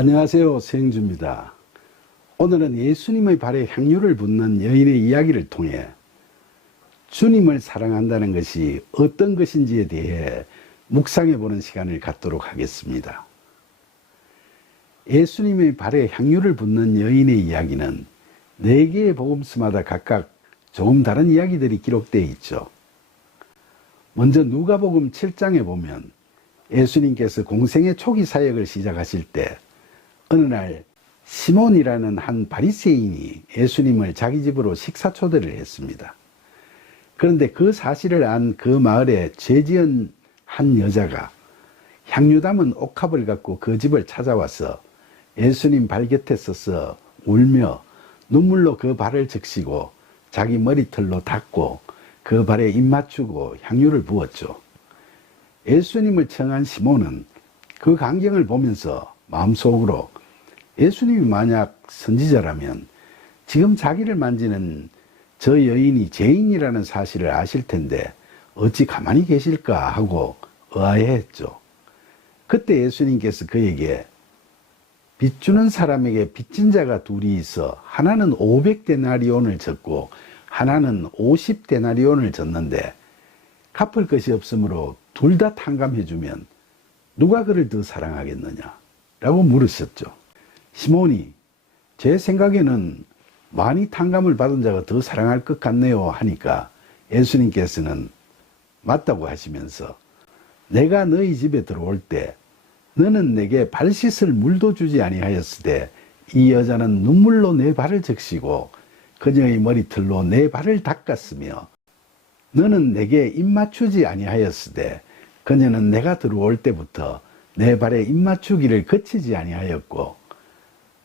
안녕하세요. 서영주입니다. 오늘은 예수님의 발에 향유를 붓는 여인의 이야기를 통해 주님을 사랑한다는 것이 어떤 것인지에 대해 묵상해 보는 시간을 갖도록 하겠습니다. 예수님의 발에 향유를 붓는 여인의 이야기는 4개의 복음서마다 각각 조금 다른 이야기들이 기록되어 있죠. 먼저 누가복음 7장에 보면 예수님께서 공생의 초기 사역을 시작하실 때 어느 날 시몬이라는 한 바리새인이 예수님을 자기 집으로 식사 초대를 했습니다. 그런데 그 사실을 안 그 마을에 죄 지은 한 여자가 향유 담은 옥합을 갖고 그 집을 찾아와서 예수님 발 곁에 서서 울며 눈물로 그 발을 적시고 자기 머리털로 닦고 그 발에 입 맞추고 향유를 부었죠. 예수님을 청한 시몬은 그 광경을 보면서 마음속으로 예수님이 만약 선지자라면 지금 자기를 만지는 저 여인이 죄인이라는 사실을 아실 텐데 어찌 가만히 계실까 하고 의아해했죠. 그때 예수님께서 그에게 빚 주는 사람에게 빚진 자가 둘이 있어 하나는 500데나리온을 졌고 하나는 50데나리온을 졌는데 갚을 것이 없으므로 둘 다 탕감해주면 누가 그를 더 사랑하겠느냐 라고 물으셨죠. 시몬이 제 생각에는 많이 탕감을 받은 자가 더 사랑할 것 같네요 하니까 예수님께서는 맞다고 하시면서 내가 너희 집에 들어올 때 너는 내게 발 씻을 물도 주지 아니하였으되 이 여자는 눈물로 내 발을 적시고 그녀의 머리털로 내 발을 닦았으며 너는 내게 입 맞추지 아니하였으되 그녀는 내가 들어올 때부터 내 발에 입 맞추기를 그치지 아니하였고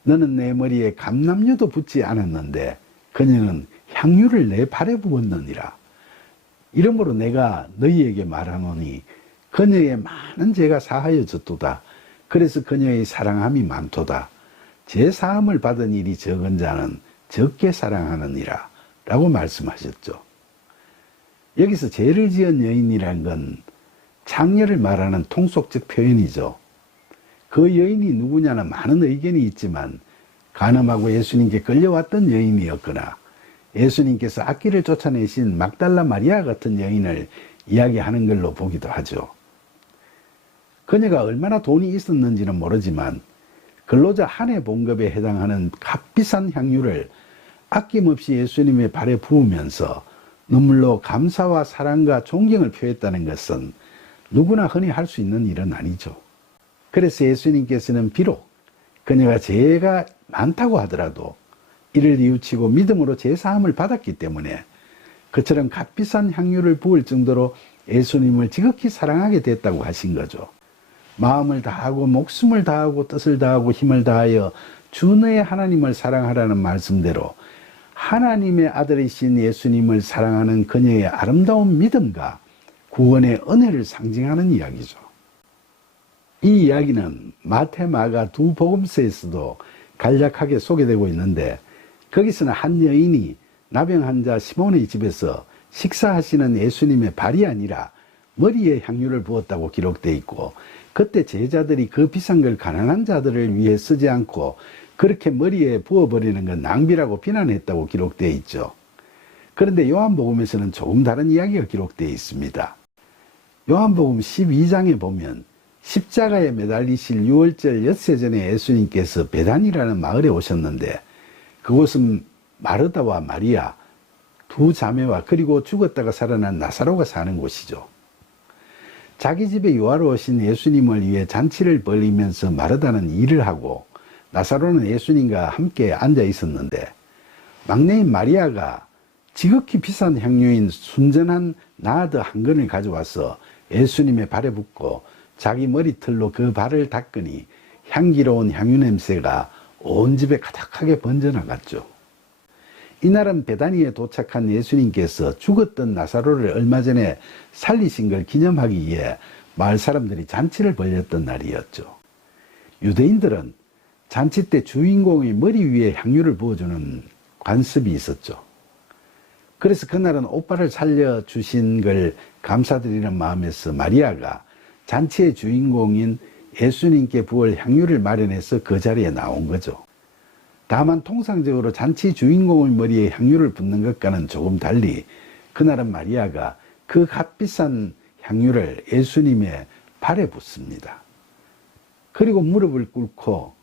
너는 내 머리에 감람류도 붓지 않았는데 그녀는 향유를 내 발에 부었느니라. 이러므로 내가 너희에게 말하노니 그녀의 많은 죄가 사하여졌도다. 그래서 그녀의 사랑함이 많도다. 죄 사함을 받은 일이 적은 자는 적게 사랑하느니라 라고 말씀하셨죠. 여기서 죄를 지은 여인이란 건 장녀를 말하는 통속적 표현이죠. 그 여인이 누구냐는 많은 의견이 있지만 간음하고 예수님께 끌려왔던 여인이었거나 예수님께서 악귀를 쫓아내신 막달라 마리아 같은 여인을 이야기하는 걸로 보기도 하죠. 그녀가 얼마나 돈이 있었는지는 모르지만 근로자 한 해 봉급에 해당하는 값비싼 향유를 아낌없이 예수님의 발에 부으면서 눈물로 감사와 사랑과 존경을 표했다는 것은 누구나 흔히 할 수 있는 일은 아니죠. 그래서 예수님께서는 비록 그녀가 죄가 많다고 하더라도 이를 뉘우치고 믿음으로 죄사함을 받았기 때문에 그처럼 값비싼 향유를 부을 정도로 예수님을 지극히 사랑하게 됐다고 하신 거죠. 마음을 다하고 목숨을 다하고 뜻을 다하고 힘을 다하여 주 너의 하나님을 사랑하라는 말씀대로 하나님의 아들이신 예수님을 사랑하는 그녀의 아름다운 믿음과 구원의 은혜를 상징하는 이야기죠. 이 이야기는 마태, 마가 두 복음서에서도 간략하게 소개되고 있는데 거기서는 한 여인이 나병 환자 시몬의 집에서 식사하시는 예수님의 발이 아니라 머리에 향유를 부었다고 기록되어 있고 그때 제자들이 그 비싼 걸 가난한 자들을 위해 쓰지 않고 그렇게 머리에 부어버리는 건 낭비라고 비난했다고 기록되어 있죠. 그런데 요한복음에서는 조금 다른 이야기가 기록되어 있습니다. 요한복음 12장에 보면 십자가에 매달리실 6월절 엿새 전에 예수님께서 베단이라는 마을에 오셨는데 그곳은 마르다와 마리아 두 자매와 그리고 죽었다가 살아난 나사로가 사는 곳이죠. 자기 집에 유하러 오신 예수님을 위해 잔치를 벌이면서 마르다는 일을 하고 나사로는 예수님과 함께 앉아 있었는데 막내인 마리아가 지극히 비싼 향유인 순전한 나드 한 근을 가져와서 예수님의 발에 붓고 자기 머리털로 그 발을 닦으니 향기로운 향유 냄새가 온 집에 가득하게 번져나갔죠. 이날은 베다니에 도착한 예수님께서 죽었던 나사로를 얼마 전에 살리신 걸 기념하기 위해 마을 사람들이 잔치를 벌였던 날이었죠. 유대인들은 잔치 때 주인공의 머리 위에 향유를 부어주는 관습이 있었죠. 그래서 그날은 오빠를 살려주신 걸 감사드리는 마음에서 마리아가 잔치의 주인공인 예수님께 부을 향유를 마련해서 그 자리에 나온 거죠. 다만 통상적으로 잔치 주인공의 머리에 향유를 붓는 것과는 조금 달리 그날은 마리아가 그 값비싼 향유를 예수님의 발에 붓습니다. 그리고 무릎을 꿇고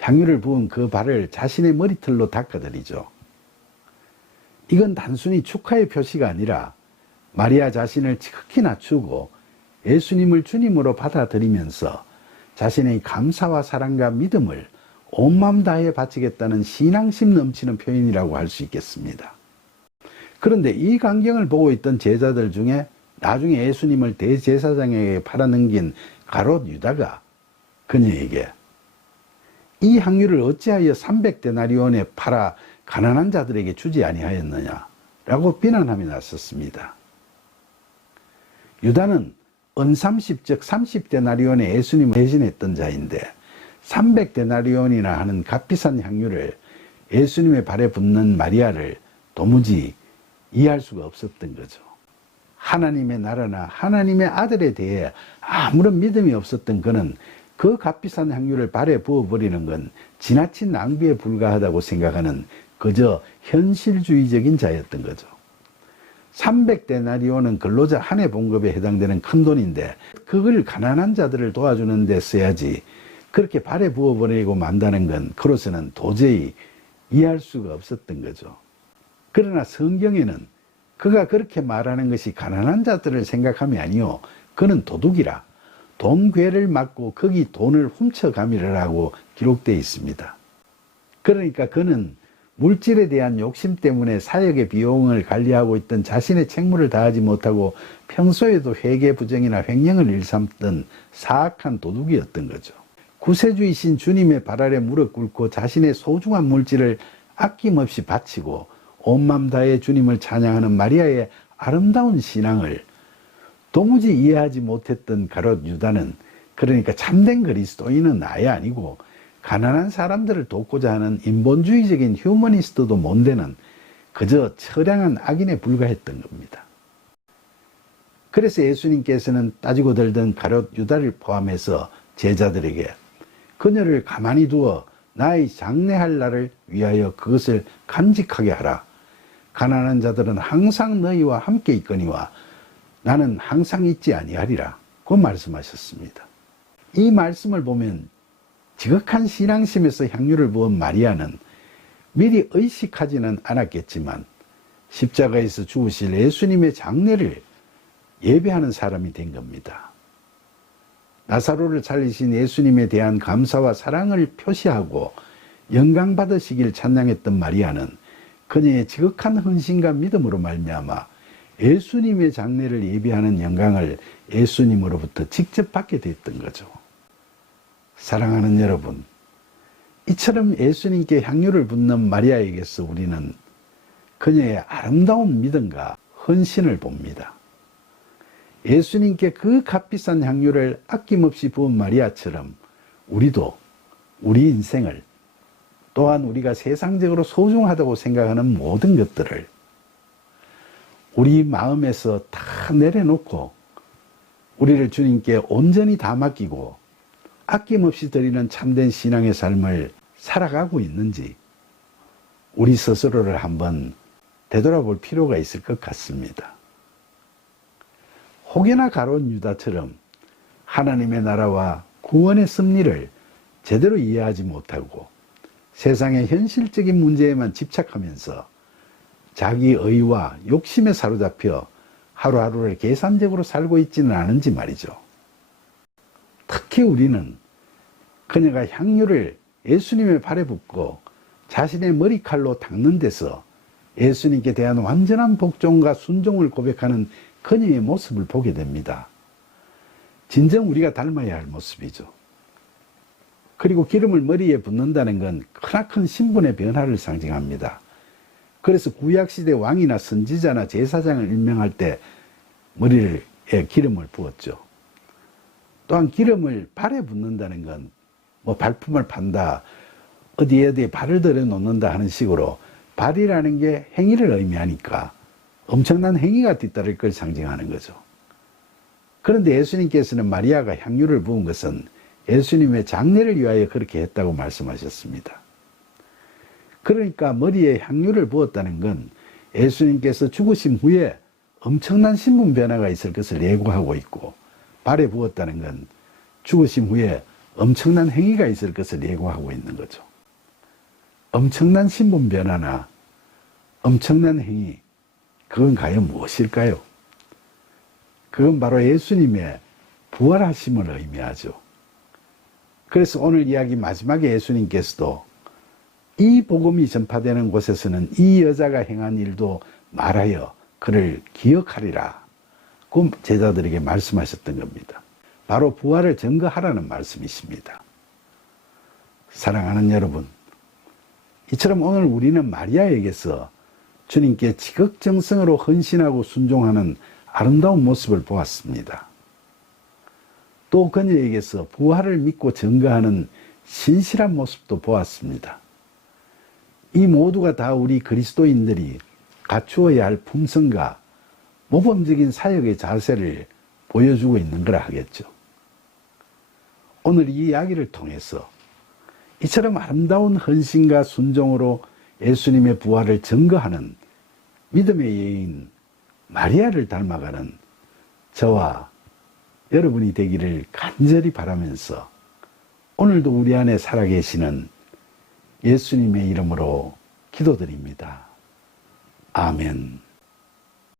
향유를 부은 그 발을 자신의 머리털로 닦아드리죠. 이건 단순히 축하의 표시가 아니라 마리아 자신을 지극히 낮추고 예수님을 주님으로 받아들이면서 자신의 감사와 사랑과 믿음을 온 마음 다해 바치겠다는 신앙심 넘치는 표현이라고 할 수 있겠습니다. 그런데 이 광경을 보고 있던 제자들 중에 나중에 예수님을 대제사장에게 팔아넘긴 가롯 유다가 그녀에게 이 향유를 어찌하여 300데나리온에 팔아 가난한 자들에게 주지 아니하였느냐라고 비난함이 났었습니다. 유다는 은삼십 즉 30데나리온에 예수님을 대신했던 자인데 300데나리온이나 하는 값비싼 향유를 예수님의 발에 붓는 마리아를 도무지 이해할 수가 없었던 거죠. 하나님의 나라나 하나님의 아들에 대해 아무런 믿음이 없었던 그는 그 값비싼 향유를 발에 부어버리는 건 지나친 낭비에 불과하다고 생각하는 그저 현실주의적인 자였던 거죠. 300데나리온은 근로자 한 해 봉급에 해당되는 큰 돈인데 그걸 가난한 자들을 도와주는 데 써야지 그렇게 발에 부어버리고 만다는 건 그로서는 도저히 이해할 수가 없었던 거죠. 그러나 성경에는 그가 그렇게 말하는 것이 가난한 자들을 생각함이 아니요 그는 도둑이라 돈괴를 막고 거기 돈을 훔쳐가미라고 기록되어 있습니다. 그러니까 그는 물질에 대한 욕심 때문에 사역의 비용을 관리하고 있던 자신의 책무를 다하지 못하고 평소에도 회계부정이나 횡령을 일삼던 사악한 도둑이었던 거죠. 구세주이신 주님의 발 아래 무릎 꿇고 자신의 소중한 물질을 아낌없이 바치고 온 맘 다해 주님을 찬양하는 마리아의 아름다운 신앙을 도무지 이해하지 못했던 가롯 유다는 그러니까 참된 그리스도인은 아예 아니고 가난한 사람들을 돕고자 하는 인본주의적인 휴머니스트도 못 되는 그저 처량한 악인에 불과했던 겁니다. 그래서 예수님께서는 따지고 들던 가롯 유다를 포함해서 제자들에게 그녀를 가만히 두어 나의 장례할 날을 위하여 그것을 간직하게 하라. 가난한 자들은 항상 너희와 함께 있거니와 나는 항상 있지 아니하리라. 고 말씀하셨습니다. 이 말씀을 보면 지극한 신앙심에서 향유를 부은 마리아는 미리 의식하지는 않았겠지만 십자가에서 죽으실 예수님의 장례를 예배하는 사람이 된 겁니다. 나사로를 살리신 예수님에 대한 감사와 사랑을 표시하고 영광 받으시길 찬양했던 마리아는 그녀의 지극한 헌신과 믿음으로 말미암아 예수님의 장례를 예비하는 영광을 예수님으로부터 직접 받게 됐던 거죠. 사랑하는 여러분, 이처럼 예수님께 향유를 붓는 마리아에게서 우리는 그녀의 아름다운 믿음과 헌신을 봅니다. 예수님께 그 값비싼 향유를 아낌없이 부은 마리아처럼 우리도 우리 인생을 또한 우리가 세상적으로 소중하다고 생각하는 모든 것들을 우리 마음에서 다 내려놓고 우리를 주님께 온전히 다 맡기고 아낌없이 드리는 참된 신앙의 삶을 살아가고 있는지 우리 스스로를 한번 되돌아볼 필요가 있을 것 같습니다. 혹여나 가롯 유다처럼 하나님의 나라와 구원의 섭리를 제대로 이해하지 못하고 세상의 현실적인 문제에만 집착하면서 자기 의와 욕심에 사로잡혀 하루하루를 계산적으로 살고 있지는 않은지 말이죠. 특히 우리는 그녀가 향유를 예수님의 발에 붓고 자신의 머리칼로 닦는 데서 예수님께 대한 완전한 복종과 순종을 고백하는 그녀의 모습을 보게 됩니다. 진정 우리가 닮아야 할 모습이죠. 그리고 기름을 머리에 붓는다는 건 크나큰 신분의 변화를 상징합니다. 그래서 구약시대 왕이나 선지자나 제사장을 임명할 때 머리에 기름을 부었죠. 또한 기름을 발에 붓는다는 건 뭐 발품을 판다, 어디에 발을 들여 놓는다 하는 식으로 발이라는 게 행위를 의미하니까 엄청난 행위가 뒤따를 걸 상징하는 거죠. 그런데 예수님께서는 마리아가 향유를 부은 것은 예수님의 장례를 위하여 그렇게 했다고 말씀하셨습니다. 그러니까 머리에 향유를 부었다는 건 예수님께서 죽으신 후에 엄청난 신분 변화가 있을 것을 예고하고 있고, 발에 부었다는 건 죽으신 후에 엄청난 행위가 있을 것을 예고하고 있는 거죠. 엄청난 신분 변화나 엄청난 행위, 그건 과연 무엇일까요? 그건 바로 예수님의 부활하심을 의미하죠. 그래서 오늘 이야기 마지막에 예수님께서도 이 복음이 전파되는 곳에서는 이 여자가 행한 일도 말하여 그를 기억하리라, 그 제자들에게 말씀하셨던 겁니다. 바로 부활을 증거하라는 말씀이십니다. 사랑하는 여러분, 이처럼 오늘 우리는 마리아에게서 주님께 지극정성으로 헌신하고 순종하는 아름다운 모습을 보았습니다. 또 그녀에게서 부활을 믿고 증거하는 신실한 모습도 보았습니다. 이 모두가 다 우리 그리스도인들이 갖추어야 할 품성과 모범적인 사역의 자세를 보여주고 있는 거라 하겠죠. 오늘 이 이야기를 통해서 이처럼 아름다운 헌신과 순종으로 예수님의 부활을 증거하는 믿음의 여인 마리아를 닮아가는 저와 여러분이 되기를 간절히 바라면서 오늘도 우리 안에 살아계시는 예수님의 이름으로 기도드립니다. 아멘.